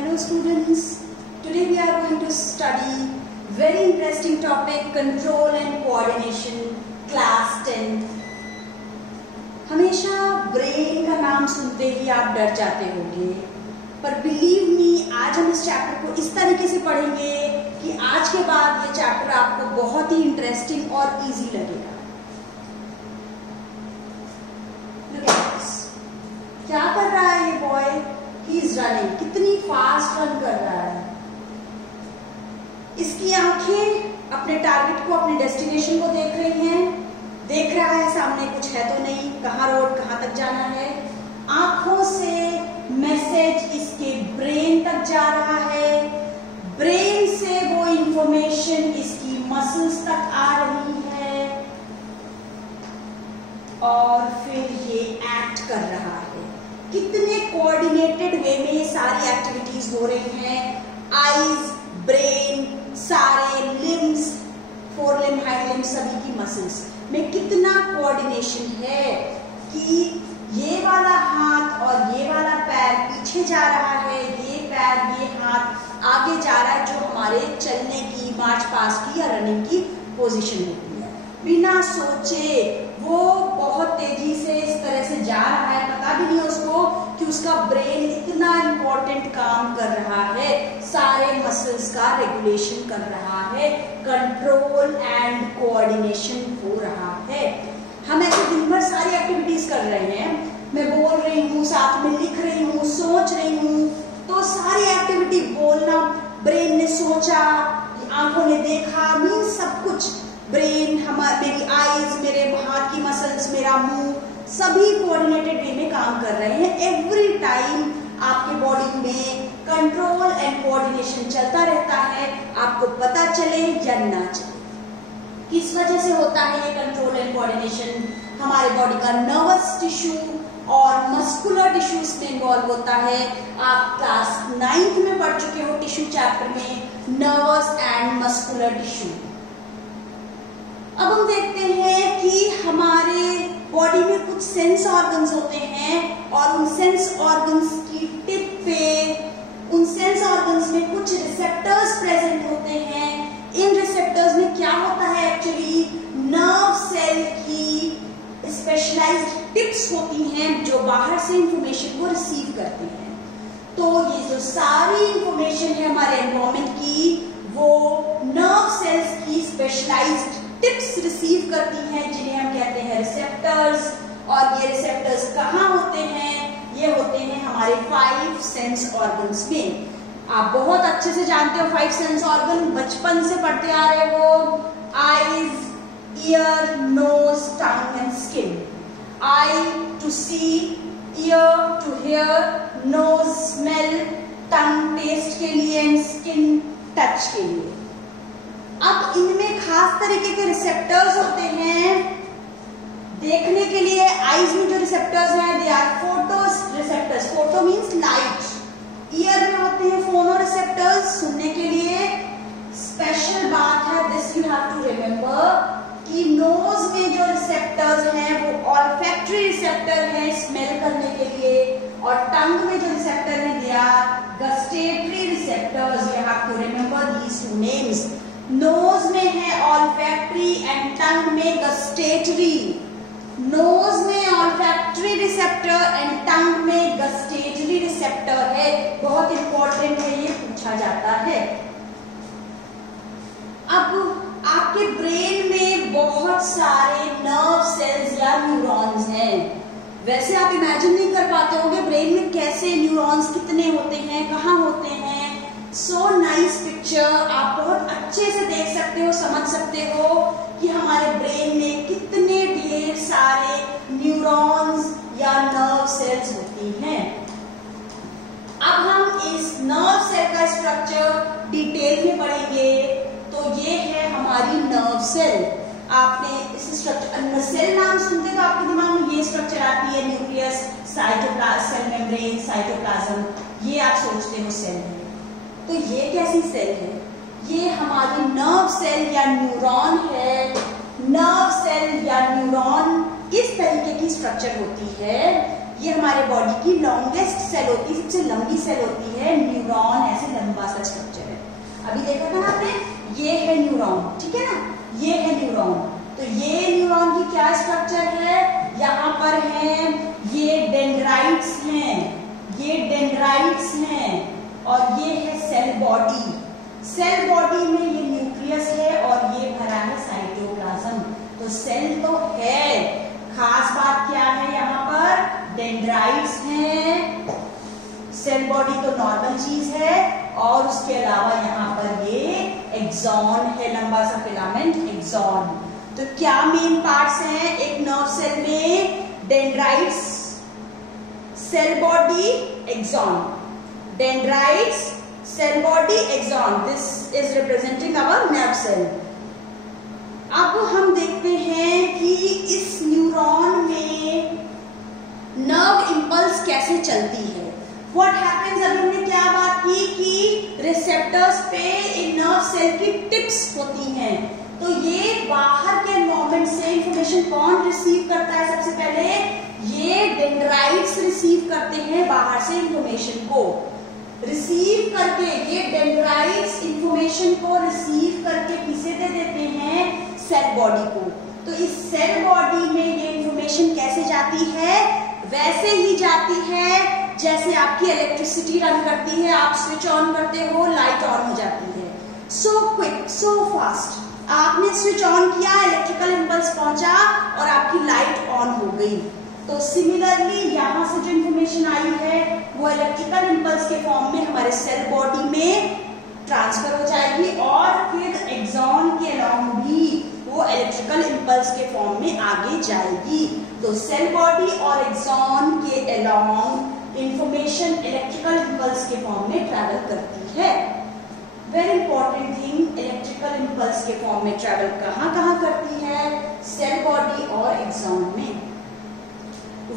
Hello students, today we are going to study very interesting topic control and coordination class 10th। हमेशा brain का नाम सुनते ही आप डर जाते होंगे, पर बिलीव मी आज हम इस चैप्टर को इस तरीके से पढ़ेंगे कि आज के बाद ये चैप्टर आपको बहुत ही इंटरेस्टिंग और इजी लगेगा। क्या कर रहा है ये बॉय? He is running. कितनी फास्ट रन कर रहा है। इसकी आंखें अपने टारगेट को, अपने डेस्टिनेशन को देख रही हैं। देख रहा है सामने कुछ है तो नहीं, कहाँ रोड, कहाँ तक जाना है। आंखों से मैसेज इसके ब्रेन तक जा रहा है। ब्रेन से वो इंफॉर्मेशन इसकी मसल्स तक आ रही है और फिर ये एक्ट कर रहा है। कितने कोऑर्डिनेटेड वे में ये सारी एक्टिविटीज हो रही हैं। आईज, ब्रेन, सारे limbs, four limb, hind limb, सभी की मसल्स में कितना कोऑर्डिनेशन है कि ये वाला हाथ और ये वाला पैर पीछे जा रहा है, ये पैर, ये हाथ आगे जा रहा है, जो हमारे चलने की, मार्च पास की या रनिंग की पोजीशन होती है। बिना सोचे वो बहुत तेजी से इस तरह से जा रहा है, पता भी नहीं उसको कि उसका ब्रेन इतना इम्पोर्टेंट काम कर रहा है, सारे मसल्स का रेगुलेशन कर रहा है, कंट्रोल एंड कोऑर्डिनेशन हो रहा है। हम ऐसे दिन भर सारी एक्टिविटीज कर रहे हैं, मैं बोल रही हूँ, साथ में लिख रही हूँ, सोच रही हूँ, तो सारी एक्टिविटी बोलना, ब्रेन ने सोचा, आंखों ने देखा, मीन सब कुछ ब्रेन, मेरी आईज, मेरे हाथ की मसल्स, मेरा मुंह, सभी कोऑर्डिनेटेड वे में काम कर रहे हैं। एवरी टाइम आपके बॉडी में कंट्रोल एंड कोऑर्डिनेशन चलता रहता है, आपको पता चले या ना चले। किस वजह से होता है ये कंट्रोल एंड कोऑर्डिनेशन? हमारे बॉडी का नर्वस टिश्यू और मस्कुलर टिश्यू इसमें इन्वॉल्व होता है। आप क्लास 9th में पढ़ चुके हो टिश्यू चैप्टर में, नर्वस एंड मस्कुलर टिश्यू। अब हम देखते हैं कि हमारे बॉडी में कुछ सेंस ऑर्गन्स होते हैं और उन सेंस ऑर्गन्स की टिप पे, उन सेंस ऑर्गन्स में कुछ रिसेप्टर्स प्रेजेंट होते हैं। इन रिसेप्टर्स में क्या होता है एक्चुअली? नर्व सेल की स्पेशलाइज्ड टिप्स होती हैं जो बाहर से इंफॉर्मेशन को रिसीव करते हैं। तो ये जो सारी इंफॉर्मेशन है हमारे एनवायरमेंट की, वो नर्व सेल्स की स्पेशलाइज्ड टिप्स रिसीव करती हैं, जिन्हें हम कहते हैं रिसेप्टर्स। और ये रिसेप्टर्स कहाँ होते हैं? ये होते हैं हमारे 5 सेंस ऑर्गन्स में। आप बहुत अच्छे से जानते हो 5 सेंस ऑर्गन, बचपन से पढ़ते आ रहे हो। Eyes, ear, nose, tongue and skin. Eye to see, ear to hear, nose smell, tongue taste के लिए एंड स्किन टच के लिए। अब इनमें खास तरीके के रिसेप्टर्स होते हैं देखने के लिए। आईज में जो रिसेप्टर्स हैं, they are photo receptors. Photo means light. Ear में होते हैं फोनो रिसेप्टर्स, सुनने के लिए। स्पेशल बात है, this you have to remember, कि नोज में जो रिसेप्टर्स हैं वो ऑल्फैक्टरी रिसेप्टर हैं, स्मेल करने के लिए। और टंग में जो रिसेप्टर हैं, they are gustatory receptors. You have to remember these two names. Nose में है ऑल्फैक्टरी एंड टंग में गस्टेटरी। नोज में ऑल्फैक्टरी रिसेप्टर एंड टंग में गस्टेटरी रिसेप्टर है। बहुत इंपॉर्टेंट है, ये पूछा जाता है। अब आपके ब्रेन में बहुत सारे नर्व सेल्स या न्यूरॉन्स हैं। वैसे आप इमेजिन नहीं कर पाते होंगे ब्रेन में कैसे न्यूरॉन्स कितने होते हैं, कहाँ होते हैं। So nice picture. आप बहुत अच्छे से देख सकते हो, समझ सकते हो कि हमारे ब्रेन में कितने ढेर सारे न्यूरॉन्स या नर्व सेल्स होती हैं। अब हम इस नर्व सेल का स्ट्रक्चर डिटेल में पढ़ेंगे। तो ये है हमारी नर्व सेल। आपने इस स्ट्रक्चर, सेल नाम सुनते तो आपके दिमाग में ये स्ट्रक्चर आती है, nucleus, cytoplasm, cell membrane, cytoplasm, ये आप सोचते हो सेल है। तो ये कैसी सेल है? ये हमारी नर्व सेल या न्यूरॉन है। नर्व सेल या न्यूरॉन इस तरीके की स्ट्रक्चर होती है। ये हमारे बॉडी की लॉन्गेस्ट सेल होती है, सबसे लंबी सेल होती है न्यूरॉन। ऐसे लंबा सा स्ट्रक्चर है, अभी देखा था आपने, ये है न्यूरॉन, ठीक है ना, ये है न्यूरॉन। तो ये न्यूरॉन की क्या स्ट्रक्चर है, यहाँ पर है ये डेंड्राइट्स हैं, ये डेंड्राइट्स हैं, और ये है सेल बॉडी। सेल बॉडी में ये न्यूक्लियस है और ये भरा है साइटोप्लाज्म। तो सेल तो है, खास बात क्या है यहाँ पर, डेंड्राइट्स हैं। सेल बॉडी तो नॉर्मल चीज है, और उसके अलावा यहाँ पर ये एक्सॉन है, लंबा सा फिलामेंट एक्सॉन। तो क्या मेन पार्ट्स हैं एक नर्व सेल में, dendrites, cell body, axon, dendrites, cell body, axon, this is representing our nerve cell. अब हम देखते हैं कि इस न्यूरॉन में नर्व इंपल्स कैसे चलती है। व्हाट हैपेंस, अभी हमने क्या बात की कि रिसेप्टर्स पे इन नर्व सेल की टिप्स होती हैं। तो ये बाहर के एनवायरनमेंट से इंफॉर्मेशन कौन रिसीव करता है, सबसे पहले ये डेंड्राइट्स रिसीव करते हैं बाहर से इंफॉर्मेशन को। रिसीव करके ये डेंड्राइट्स इंफॉर्मेशन को रिसीव करके किसे दे देते हैं, सेल बॉडी को। तो इस सेल बॉडी में ये इंफॉर्मेशन कैसे जाती है, वैसे ही जाती है जैसे आपकी इलेक्ट्रिसिटी रन करती है, आप स्विच ऑन करते हो, लाइट ऑन हो जाती है। सो क्विक, सो फास्ट, आपने स्विच ऑन किया, इलेक्ट्रिकल इंपल्स पहुंचा और आपकी लाइट ऑन हो गई। तो सिमिलरली यहाँ से जो इंफॉर्मेशन आई है वो इलेक्ट्रिकल इंपल्स के फॉर्म में हमारे सेल बॉडी में ट्रांसफर हो जाएगी, और फिर एक्सॉन के अलॉन्ग भी वो इलेक्ट्रिकल इंपल्स के फॉर्म में आगे जाएगी। तो सेल बॉडी और एक्सॉन के अलॉन्ग इंफॉर्मेशन इलेक्ट्रिकल इंपल्स के फॉर्म में ट्रैवल करती है। Very important thing, electrical impulse के फॉर्म में ट्रैवल कहाँ करती है, सेल बॉडी और एक्सॉन में।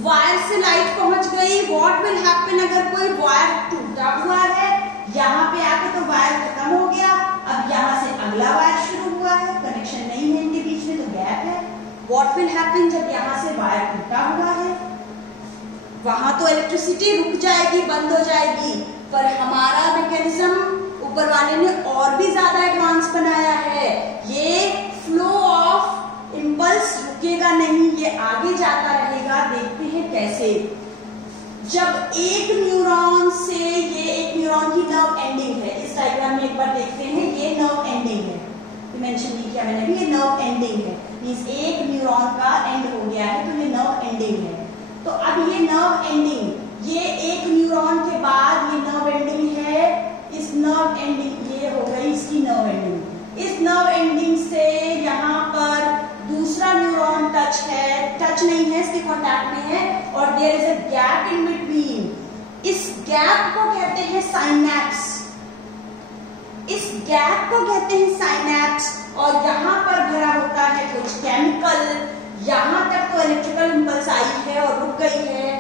वायर से लाइट पहुंच गई, व्हाट विल हैपन अगर कोई वायर टूटा हुआ है, यहाँ पे आके तो वायर खत्म हो गया, अब यहाँ से अगला वायर शुरू हुआ है, कनेक्शन नहीं है इनके बीच में, तो गैप है। व्हाट विल हैपन जब यहाँ से वायर टूटा हुआ है, वहां तो इलेक्ट्रिसिटी रुक जाएगी, बंद हो जाएगी, पर हमारा मैकेनिज्म ऊपर वाले ने और भी ज्यादा एडवांस बनाया है। ये फ्लो ऑफ इंपल्स रुकेगा नहीं, ये आगे जाता रहेगा। देखते हैं कैसे, जब एक न्यूरॉन से, ये एक न्यूरॉन की नर्व एंडिंग है, इस डायग्राम में एक बार देखते हैं, ये नर्व एंडिंग है, मेंशन नहीं किया मैंने भी, ये नर्व एंडिंग है, मींस एक न्यूरॉन का एंड हो गया है, तो ये नर्व एंडिंग है। तो अब ये नर्व एंडिंग, ये एक न्यूरॉन के बाद ये नर्व एंडिंग है, इस नर्व एंडिंग, ये हो गई इसकी नर्व एंडिंग। इस नर्व एंडिंग से यहाँ पर दूसरा न्यूरॉन टच है, टच नहीं है, इसके कॉन्टैक्ट में है, और there is a gap in between. इस गैप को कहते हैं साइनैप्स, इस गैप को कहते हैं साइनैप्स, और यहाँ पर भरा होता है कुछ केमिकल। यहाँ तक तो इलेक्ट्रिकल इंपल्स आई है और रुक गई है,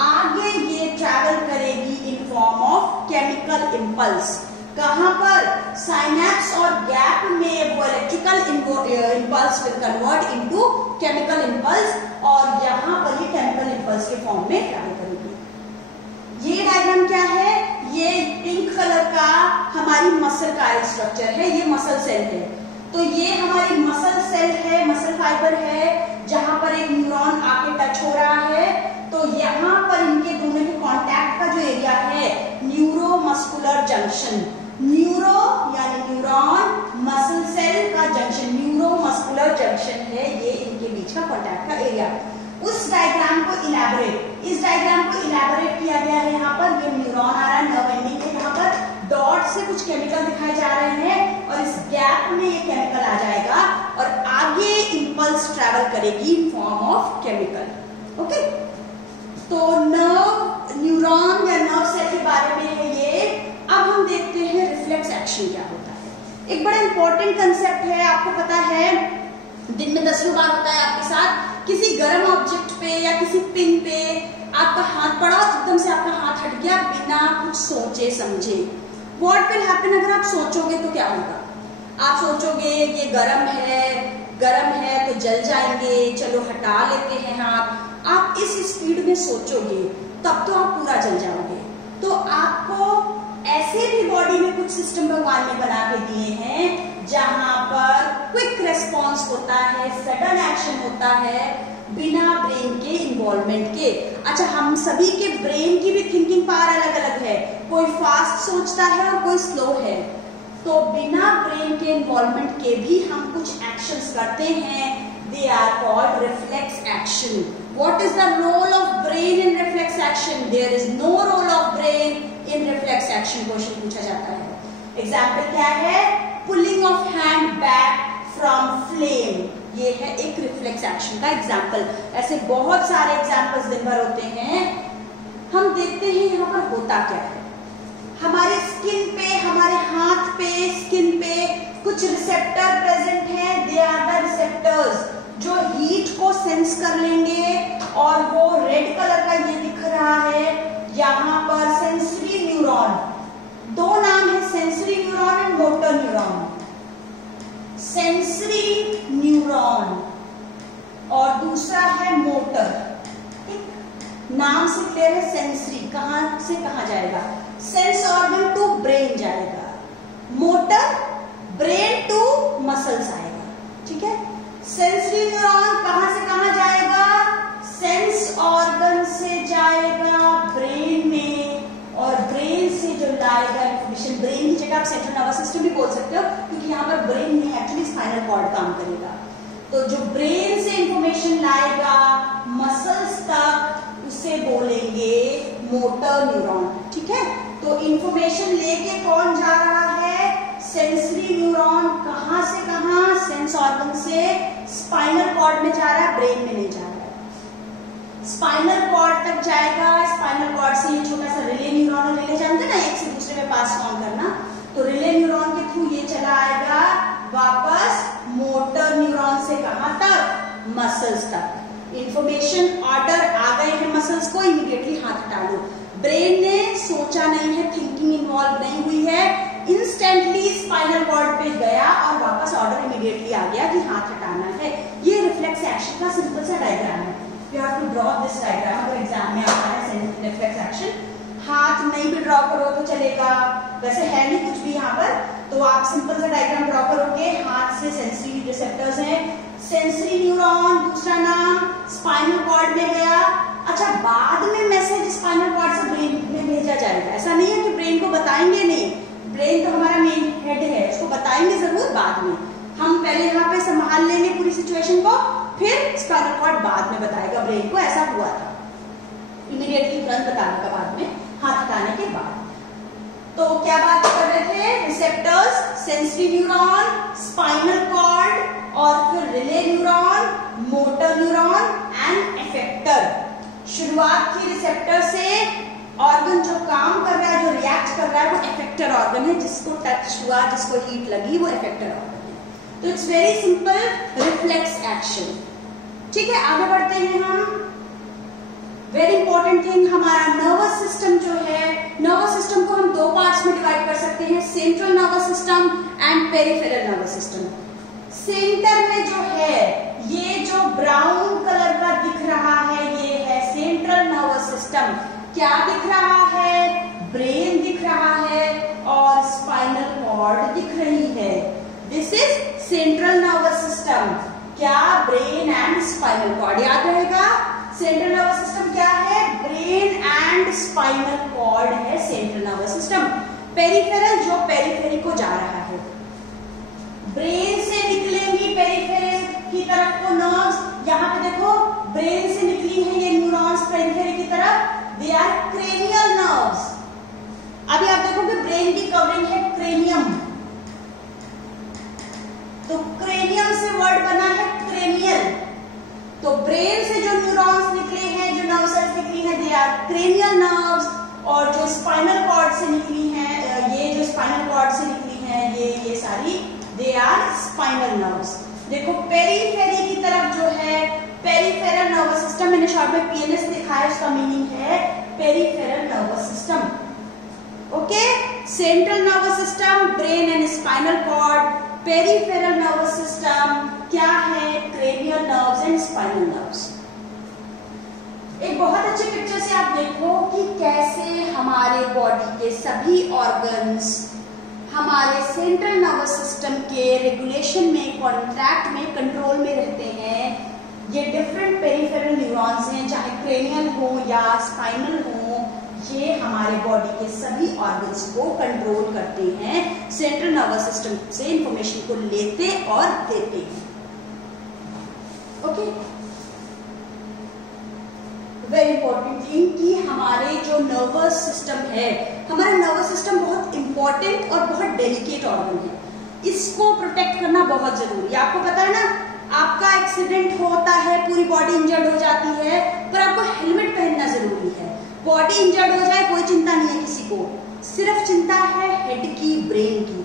आगे ये ट्रैवल करेगी in form of chemical impulse. कहां पर, साइनैप्स और गैप में वो electrical impulse will convert into chemical impulse, और यहाँ पर ये केमिकल इंपल्स के फॉर्म में ट्रैवल करेगी। ये डायग्राम क्या है, ये पिंक कलर का हमारी मसल का स्ट्रक्चर है, ये मसल सेल है। तो ये हमारी मसल सेल है, मसल फाइबर है, जहां पर एक न्यूरॉन आके टच हो रहा है। तो यहाँ पर इनके दोनों के कांटेक्ट का जो एरिया है, न्यूरोमस्कुलर जंक्शन, न्यूरो यानी न्यूरॉन, मसल सेल का जंक्शन, न्यूरोमस्कुलर जंक्शन है, ये इनके बीच का कांटेक्ट का एरिया। उस डायग्राम को इलैबोरेट, इस डायग्राम को इलैबोरेट किया गया है। यहाँ पर ये न्यूरॉन आ रहा है, नर्व एंडिंग है, यहाँ पर डॉट से कुछ केमिकल दिखाए जा रहे हैं, और इस गैप में ये केमिकल आ जाएगा और आगे इंपल्स ट्रैवल करेगी in form of chemical. Okay, तो नर्व, न्यूरॉन या नर्व सेल के बारे में है ये। अब हम देखते हैं रिफ्लेक्स एक्शन क्या होता है। एक बड़ा इंपॉर्टेंट कंसेप्ट है, आपको पता है दिन में 10 बार होता है आपके साथ, किसी गर्म ऑब्जेक्ट पे या किसी पिन पे आपका हाथ पड़ा, एकदम से आपका हाथ हट गया बिना कुछ सोचे समझे। व्हाट विल हैपन, अगर आप सोचोगे तो क्या होगा, आप सोचोगे ये गर्म है तो जल जाएंगे, चलो हटा लेते हैं हाथ। आप इस स्पीड में सोचोगे तब तो आप पूरा जल जाओगे। तो आपको ऐसे भी बॉडी में कुछ सिस्टम भगवान ने बना के दिए हैं जहां पर क्विक रेस्पॉन्स होता है, सडन एक्शन होता है बिना ब्रेन के इन्वॉल्वमेंट के। अच्छा, हम सभी के ब्रेन की भी थिंकिंग पावर अलग अलग है, कोई फास्ट सोचता है और कोई स्लो है। तो बिना ब्रेन के इन्वॉल्वमेंट के भी हम कुछ एक्शंस करते हैं, they are called reflex action. What is the role of brain in reflex action? There is no role of brain in reflex action, question पूछा जाता है। एग्जाम्पल क्या है? Pulling of hand back from flame, ये है एक reflex action का example. ऐसे बहुत सारे एग्जाम्पल्स दिन भर होते हैं। हम देखते हैं यहाँ पर होता क्या है। हमारे स्किन पे, हमारे हाथ पे, स्किन पे कुछ रिसेप्टर प्रेजेंट हैं। दे आर द रिसेप्टर्स जो हीट को सेंस कर लेंगे, और वो रेड कलर का ये दिख रहा है यहाँ पर सेंसरी न्यूरॉन। दो नाम है, sensory neuron and motor neuron. Sensory neuron और दूसरा है मोटर। नाम से क्लियर है, सेंसरी कहां से कहां जाएगा? सेंस ऑर्गन टू ब्रेन जाएगा, मोटर ब्रेन टू मसल्स आएगा। ठीक है, सेंसरी न्यूरॉन कहां से कहां जाएगा? सेंस ऑर्गन से जाएगा ब्रेन में, और ब्रेन से जो लाएगा इंफॉर्मेशन, ब्रेन की जगह आप सेंट्रल नर्वस सिस्टम भी बोल सकते हो, क्योंकि यहाँ पर ब्रेन में एक्चुअली स्पाइनल कॉर्ड काम करेगा। तो जो ब्रेन से इंफॉर्मेशन लाएगा मसल्स तक, उसे बोलेंगे मोटर न्यूरॉन। ठीक है, तो इंफॉर्मेशन लेके कौन जा रहा है? Sensory neuron. कहां से कहां? सेंस ऑर्गन से स्पाइनल कॉर्ड में जा रहा है, ब्रेन में नहीं जा रहा है। स्पाइनल कॉर्ड तक जाएगा, स्पाइनल कॉर्ड से ये छोटा सा रिले न्यूरॉन, रिले जानते ना, एक से दूसरे में पास ऑन करना, तो रिले न्यूरॉन के थ्रू ये चला आएगा वापस मोटर न्यूरॉन से कहां तक? मसल्स तक। इंफॉर्मेशन ऑर्डर आ गए हैं मसल्स को, इमीडिएटली हाथ हटा लो। ब्रेन ने सोचा नहीं है, थिंकिंग इन्वॉल्व नहीं हुई है, इंस्टेंटली स्पाइनल कॉर्ड पे गया और वापस ऑर्डर इमीडिएटली आ गया कि हाथ हटाना है। ये रिफ्लेक्स एक्शन का सिंपल सा डायग्राम है। You have to draw this diagram। अगर एग्जाम में आता है रिफ्लेक्स एक्शन, हाथ नहीं भी ड्रॉ करो तो चलेगा, वैसे है नहीं कुछ भी यहाँ पर, तो आप सिंपल सा डायग्राम ड्रॉ करोगे। हाथ से सेंसरी रिसेप्टर्स हैं, सेंसरी न्यूरॉन दूसरा नाम, स्पाइनल कॉर्ड में गया। अच्छा, बाद में मैसेज स्पाइनल कॉर्ड से ब्रेन में भेजा जाएगा। ऐसा नहीं है कि ब्रेन को बताएंगे नहीं, ब्रेन तो हमारा मेन हेड है, उसको बताएंगे जरूर बाद में। हम पहले यहाँ पे संभाल लेंगे पूरी सिचुएशन को, फिर स्पाइनल कॉर्ड बाद में बताएगा ब्रेन को ऐसा हुआ था। इमीडिएटली तुरंत बताने का बाद में, हाथ हटाने के बाद। तो क्या बात कर रहे थे? Receptors, sensory neuron, spinal cord, और फिर relay neuron, motor neuron and effector. शुरुआत की रिसेप्टर से, ऑर्गन जो काम कर रहा है, जो रिएक्ट कर रहा है, वो इफेक्टर ऑर्गन है, जिसको टच हुआ, जिसको हीट लगी, वो इफेक्टर ऑर्गन है। तो it's very simple reflex action. ठीक है, आगे बढ़ते हैं हम। वेरी इंपॉर्टेंट थिंग, हमारा नर्वस सिस्टम जो है, नर्वस सिस्टम को हम दो पार्ट्स में डिवाइड कर सकते हैं, central nervous system and peripheral nervous system. Centre में जो है, ये जो ब्राउन कलर का दिख रहा है, ये है सेंट्रल नर्वस सिस्टम। क्या दिख रहा है? ब्रेन दिख रहा है और स्पाइनल कॉर्ड दिख रही है। This is central nervous system. क्या? Brain and spinal cord. याद रहेगा, सेंट्रल नर्वस सिस्टम क्या है? ब्रेन एंड स्पाइनल कॉर्ड है सेंट्रल नर्वस सिस्टम। पेरिफेरल, जो पेरिफेरी को जा रहा है, ब्रेन से निकलेंगी पेरिफेरल की तरफ को नर्व्स। यहाँ पे देखो, ब्रेन से निकली है ये न्यूरॉन्स पेरिफेरी की तरफ, दे आर क्रेनियल नर्व्स। अभी आप देखोगे ब्रेन की कवरिंग है क्रेनियम, तो क्रेनियम से वर्ड बना है क्रेनियल। तो ब्रेन से जो न्यूरॉन्स निकले हैं, जो नर्व सेल्स निकली हैं, दे आर क्रेनियल नर्व्स, और जो स्पाइनल कॉर्ड से निकली हैं, ये जो स्पाइनल कॉर्ड से निकली हैं, ये सारी, दे आर स्पाइनल नर्व्स। देखो पेरीफेरी की तरफ जो है, पेरीफेरल नर्वस सिस्टम, मैंने शॉर्ट में पीएनएस लिखा है, उसका मीनिंग है peripheral nervous system. Okay, central nervous system, brain and spinal cord. Peripheral nervous system क्या है? Cranial nerves and spinal nerves. एक बहुत अच्छे पिक्चर से आप देखो कि कैसे हमारे बॉडी के सभी ऑर्गन्स हमारे सेंट्रल नर्वस सिस्टम के रेगुलेशन में, कॉन्ट्रैक्ट में, कंट्रोल में रहते हैं। ये डिफरेंट पेरिफेरल न्यूरॉन्स हैं, चाहे क्रेनियल हो या स्पाइनल हो, ये हमारे बॉडी के सभी ऑर्गन्स को कंट्रोल करते हैं, सेंट्रल नर्वस सिस्टम से इंफॉर्मेशन को लेते और देते हैं। ओके, वेरी इंपॉर्टेंट थिंग कि हमारे जो नर्वस सिस्टम है, हमारा नर्वस सिस्टम बहुत इंपॉर्टेंट और बहुत डेलिकेट ऑर्गन है। इसको प्रोटेक्ट करना बहुत जरूरी है। आपको पता है ना, आपका एक्सीडेंट होता है, पूरी बॉडी इंजर्ड हो जाती है, पर आपको हेलमेट पहनना जरूरी है। बॉडी इंजर्ड हो जाए कोई चिंता नहीं है किसी को, सिर्फ चिंता है हेड की, ब्रेन की,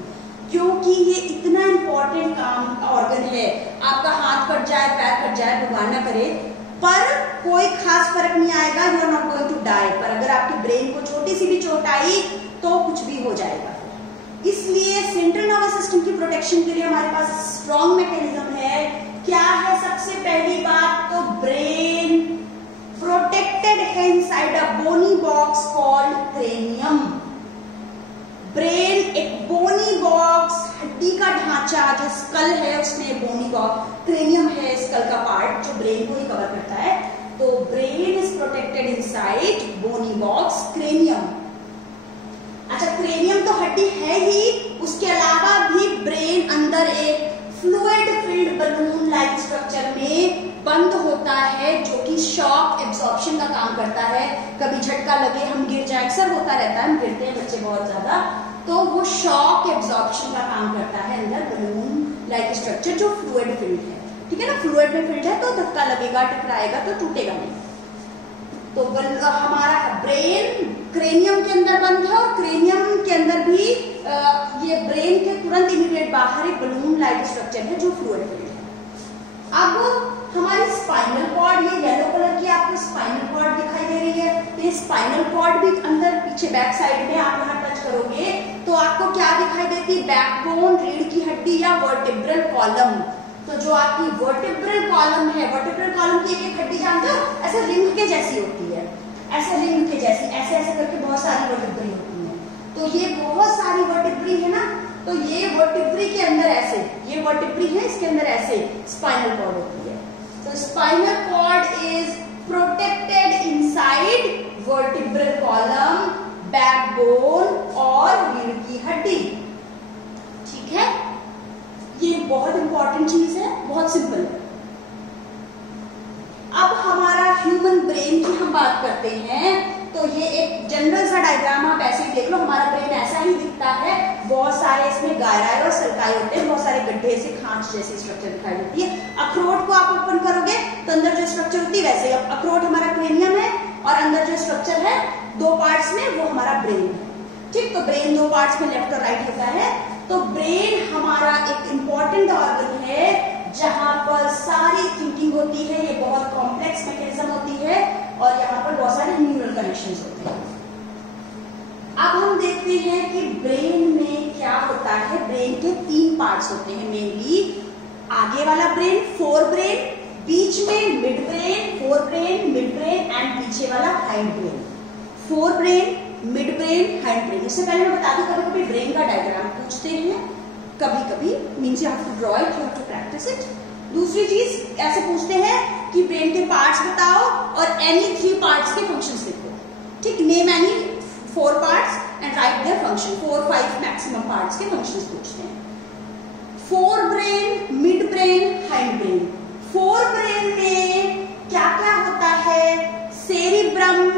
क्योंकि ये इतना इंपॉर्टेंट काम ऑर्गन है। आपका हाथ कट जाए, पैर कट जाए, भगवान ना करे, पर कोई खास फर्क नहीं आएगा, you are not going to die. पर अगर आपकी ब्रेन को छोटी सी भी चोट आई तो कुछ भी हो जाएगा। इसलिए सेंट्रल नर्वस सिस्टम की प्रोटेक्शन के लिए हमारे पास स्ट्रॉन्ग मैकेनिज्म है। क्या है? सबसे पहली बात तो ब्रेन प्रोटेक्टेड है inside a bony box called cranium. Brain एक बोनी बॉक्स, हड्डी का ढांचा, जो स्कल है उसमें बोनी बॉक्स, क्रेनियम है स्कल का पार्ट जो ब्रेन को ही कवर करता है। तो brain is protected inside bony box cranium. अच्छा, क्रेनियम तो हड्डी है ही, उसके अलावा भी ब्रेन अंदर एक fluid filled balloon like structure में बंद होता है, जो कि शॉक एब्जॉर्प्शन का काम करता है। कभी झटका लगे, हम गिर जाए, अक्सर होता रहता है, हम गिरते हैं बच्चे बहुत ज्यादा, तो वो शॉक एब्जॉर्प्शन का काम करता है अंदर बलून लाइक स्ट्रक्चर जो फ्लूइड फिल्ड है। ठीक है ना, फ्लूइड में फिल्ड है तो धक्का लगेगा, टकराएगा तो टूटेगा नहीं। तो हमारा ब्रेन क्रेनियम के अंदर बंद है, और क्रेनियम के अंदर भी ये ब्रेन के तुरंत इमीडिएट बाहर एक बलून लाइक स्ट्रक्चर है जो फ्लूइड फिल्ड है। अब हमारी स्पाइनल कॉर्ड, ये येलो कलर की आपको स्पाइनल कॉर्ड दिखाई दे रही है, ये स्पाइनल कॉर्ड भी अंदर पीछे बैक साइड में आप यहाँ टच करोगे तो आपको क्या दिखाई देती है? बैकबोन, रीढ़ की हड्डी या वर्टिब्रल कॉलम। तो जो आपकी वर्टिब्रल कॉलम है, वर्टिब्रल कॉलम की एक हड्डी जानते हो, ऐसे रिंग के जैसी होती है, ऐसे रिंग के जैसी, ऐसे ऐसे करके बहुत सारी वर्टिब्री होती है। तो ये बहुत सारी वर्टिब्री है ना, तो ये वर्टिब्री के अंदर ऐसे, ये वर्टिब्री है, इसके अंदर ऐसे स्पाइनल कॉर्ड होती है। तो spinal cord is protected inside vertebral column, backbone और रीढ़ की हड्डी। ठीक है, ये बहुत इंपॉर्टेंट चीज है, बहुत सिंपल है। अब हमारा ह्यूमन ब्रेन की हम बात करते हैं, तो ये एक जनरल सा डायग्राम आप ऐसे ही देख लो। हमारा ब्रेन ऐसा ही दिखता है, बहुत सारे इसमें गायराई और सल्काई होते हैं, बहुत सारे गड्ढे से खांच जैसी स्ट्रक्चर दिखाई देती है। अखरोट को आप ओपन करोगे तो अंदर जो स्ट्रक्चर होती है वैसे ही, अखरोट हमारा क्रेनियम है और अंदर जो स्ट्रक्चर है दो पार्ट्स में, वो हमारा ब्रेन है। ठीक, तो ब्रेन दो पार्ट्स में लेफ्ट और राइट होता है। तो ब्रेन हमारा एक इंपॉर्टेंट ऑर्गन है जहां पर सारी थिंकिंग होती है, ये बहुत कॉम्प्लेक्स मैकेनिज्म होती है और यहाँ पर बहुत सारे न्यूरल कनेक्शंस होते हैं। अब हम देखते हैं कि ब्रेन में क्या होता है। ब्रेन के तीन पार्ट्स होते हैं मेनली, आगे वाला ब्रेन, फोर ब्रेन, बीच में mid brain, fore brain, mid brain and पीछे वाला hind brain. Fore brain, mid brain, hind brain. इससे पहले मैं बता दूं, कभी कभी ब्रेन का डायग्राम पूछते हैं, कभी कभी means you have to draw it, you have to practice it. दूसरी चीज ऐसे पूछते हैं कि ब्रेन के पार्ट्स बताओ और एनी थ्री पार्ट्स के फंक्शंस लिखो। ठीक, name any four parts and right their function, 4-5 maximum parts के फंक्शंस पूछते हैं। Fore brain, mid brain, hind brain. Fore brain में क्या क्या होता है? Cerebrum,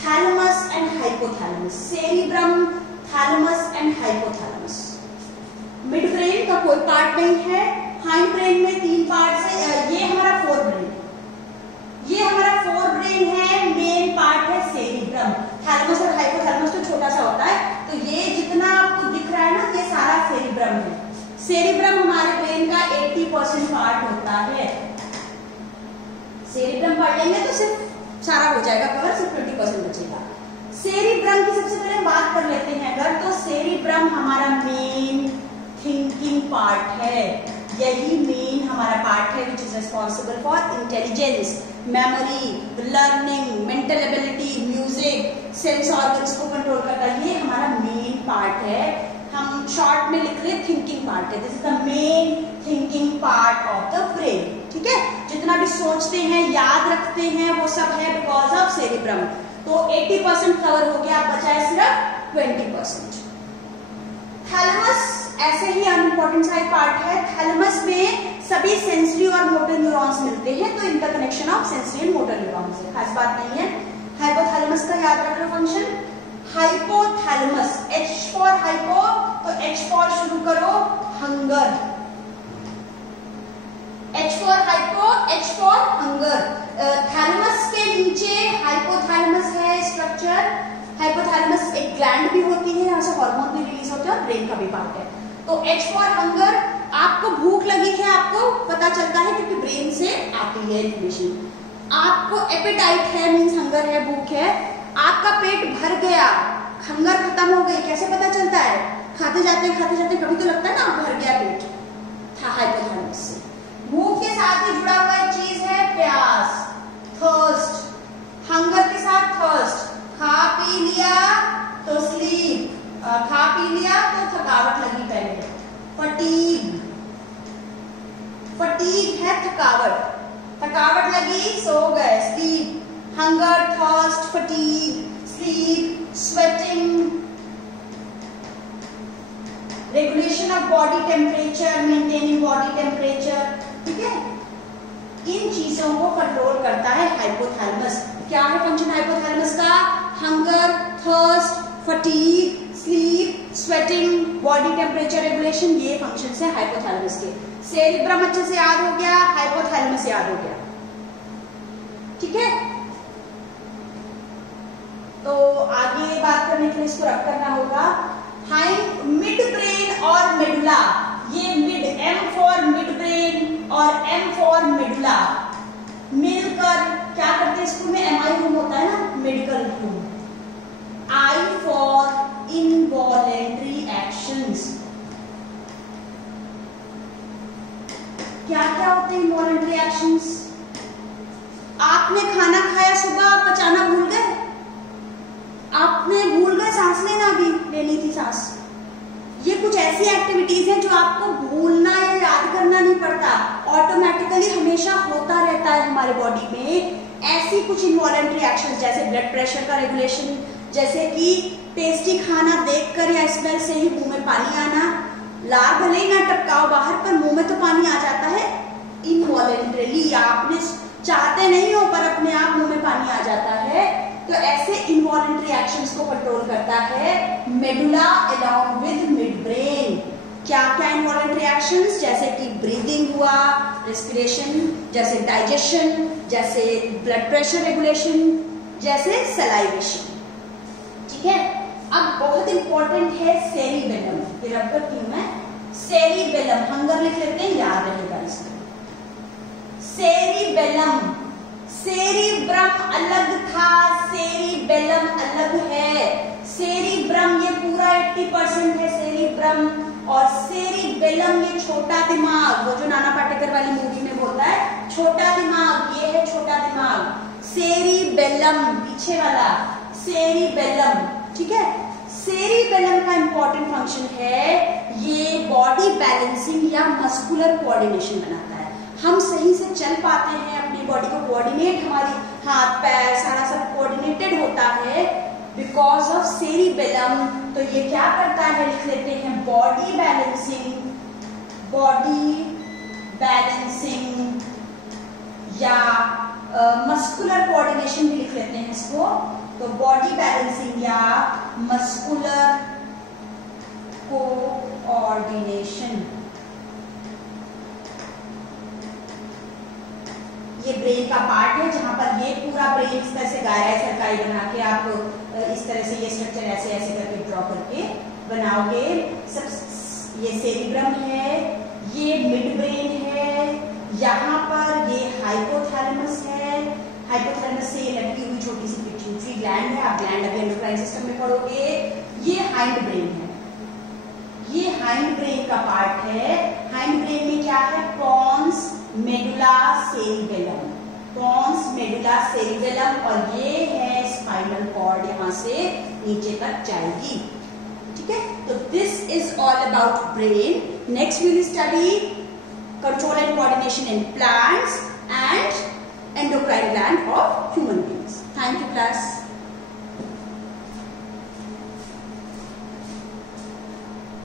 thalamus and hypothalamus. Cerebrum, thalamus and hypothalamus. Mid brain का कोई पार्ट नहीं है। हाइंड ब्रेन में तीन पार्ट है, ये हमारा फोर ब्रेन, ये हमारा फोर ब्रेन है, मेन पार्ट है सेरिब्रम। थैलेमस और हाइपोथैलेमस तो छोटा सा होता है, तो ये जितना आपको दिख रहा है ना, ये सारा सेरिब्रम है। सेरिब्रम हमारे ब्रेन का 80% पार्ट होता है। सेरिब्रम पढ़ लेंगे तो सिर्फ सारा हो जाएगा कवर, सिर्फ 20% बचेगा। सेरिब्रम की सबसे पहले बात कर लेते हैं अगर, तो सेरिब्रम हमारा मेन थिंकिंग पार्ट है, यही मेन हमारा पार्ट है which is responsible for intelligence, memory, learning, mental ability, music, sense organs को कंट्रोल करता है। ये हमारा मेन पार्ट है। हम शॉर्ट में लिख रहे हैं थिंकिंग पार्ट है। This is the main thinking part of the brain. ठीक है, जितना भी सोचते हैं, याद रखते हैं, वो सब है बिकॉज ऑफ सेरिब्रम। तो 80% कवर हो गया, बचा है सिर्फ 20%। थैलेमस ऐसे ही अनइम्पोर्टेंट सा एक पार्ट है। थैलेमस में सभी सेंसरी और मोटर न्यूरॉन्स मिलते हैं, तो interconnection of sensory and motor neurons है, खास बात नहीं है। हाइपोथैलेमस का याद रखना function, hypothalamus, H for hypo, तो H फॉर शुरू करो hunger, H for hypo, H for hunger. Thalamus के नीचे हाइपोथैलेमस है स्ट्रक्चर। हाइपोथैलेमस एक ग्लैंड भी होती है, यहाँ से हार्मोन भी रिलीज होता है, ब्रेन का भी पार्ट है। तो H फॉर हंगर, आपको भूख लगी है, आपको पता चलता है क्योंकि ब्रेन से आती है इन्फॉर्मेशन। आपको एपेटाइट है, मींस हंगर है, भूख है। आपका पेट भर गया, हंगर खत्म हो गई, कैसे पता चलता है? खाते जाते कभी तो लगता है ना भर गया पेट, था हाइपोथैलेमस से। भूख के साथ ही जुड़ा हुआ एक चीज है प्यास, थर्स्ट। हंगर के साथ थर्स्ट, खा पी लिया तो स्लीप, खा पी लिया तो थकावट लगी पहले, फटीग, फटीग है थकावट, थकावट लगी सो गए, sleep. Hunger, thirst, fatigue, sleep, sweating, regulation of body temperature, maintaining body temperature. ठीक है, इन चीजों को कंट्रोल करता है हाइपोथैलेमस। क्या है फंक्शन हाइपोथैलेमस का? Hunger, thirst, fatigue, sleep, sweating, body temperature regulation, ये फंक्शन है हाइपोथैलेमस के। सेरिब्रम अच्छे से याद हो गया, हाइपोथैलेमस याद हो गया। ठीक है, तो आगे बात करने के लिए इसको रख करना होगा। हाइंड, मिड ब्रेन और मेडुला, ये mid, M for mid brain और M फॉर मेडुला मिलकर क्या करते हैं? स्कूल में MI रूम होता है ना, medical room. I for involuntary actions. क्या क्या होते हैं इनवॉलेंट्री एक्शंस? आपने खाना खाया सुबह, पचाना भूल गए, आपने भूल गए सांस लेना, भी लेनी थी सांस। ये कुछ ऐसी एक्टिविटीज हैं जो आपको भूलना या याद करना नहीं पड़ता, ऑटोमेटिकली हमेशा होता रहता है हमारे बॉडी में। ऐसी कुछ इनवॉलेंट्री एक्शंस जैसे ब्लड प्रेशर का रेगुलेशन, जैसे कि टेस्टी खाना देखकर या स्मेल से ही मुंह में पानी आना, लार भले ही ना टपकाओ बाहर पर मुंह में तो पानी आ जाता है इनवॉलेंट्रीली, आपने चाहते नहीं हो पर अपने आप मुंह में पानी आ जाता है। तो ऐसे इनवॉलेंट्री एक्शंस को कंट्रोल करता है medulla along with mid brain. क्या क्या इनवॉलेंट्री एक्शंस? जैसे कि ब्रीदिंग हुआ, रेस्पिरेशन, जैसे डाइजेशन, जैसे ब्लड प्रेशर रेगुलेशन, जैसे सलाइवेशन। ठीक है, अब बहुत इंपॉर्टेंट है सेरिबेलम, ये रब करती हूं मैं, सेरिबेलम, हंगर लिख लेते हैं, याद रहेगा इसमें। सेरिबेलम, सेरिब्रम अलग था, सेरिबेलम अलग है। सेरिब्रम ये पूरा 80% है सेरिब्रम, और सेरिबेलम ये छोटा दिमाग, वो जो नाना पाटेकर वाली मूवी में बोलता है छोटा दिमाग, ये है छोटा दिमाग। सेरिबेलम पीछे वाला, सेरिबेलम। ठीक है, सेरिबेलम का इंपॉर्टेंट फंक्शन है, ये बॉडी बैलेंसिंग या मस्कुलर कोऑर्डिनेशन बनाता है। हम सही से चल पाते हैं, अपनी बॉडी को कोऑर्डिनेट, हमारी हाथ पैर सारा सब कोऑर्डिनेटेड होता है बिकॉज ऑफ सेरिबेलम। तो ये क्या करता है, लिख लेते हैं बॉडी बैलेंसिंग, बॉडी बैलेंसिंग या मस्कुलर कोऑर्डिनेशन भी लिख लेते हैं इसको। तो बॉडी बैलेंसिंग या मस्कुलर कोऑर्डिनेशन, ये ब्रेन का पार्ट है जहां पर ये पूरा ब्रेन इस तरह से गायरा सरकाई बना के आप इस तरह से ये स्ट्रक्चर ऐसे ऐसे करके ड्रॉ करके बनाओगे। सब ये सेरिब्रम है, ये मिड ब्रेन है, यहाँ पर ये हाइपोथैलेमस है, हाइपोथैलेमस से ये लटकी हुई छोटी सी पिट्यूटरी ग्लैंड है, आप ग्लैंड अभी एंडोक्राइन सिस्टम में पढ़ोगे। ये हाइंड ब्रेन है, ये हाइंड ब्रेन का पार्ट है। हाइंड ब्रेन में क्या है? Pons medulla cerebellum, pons medulla cerebellum, और ये है स्पाइनल कॉर्ड, यहां से नीचे तक जाएगी। ठीक है, तो this is all about brain. Next we will study control and coordination in plants and endocrine gland of human beings. Thank you, class.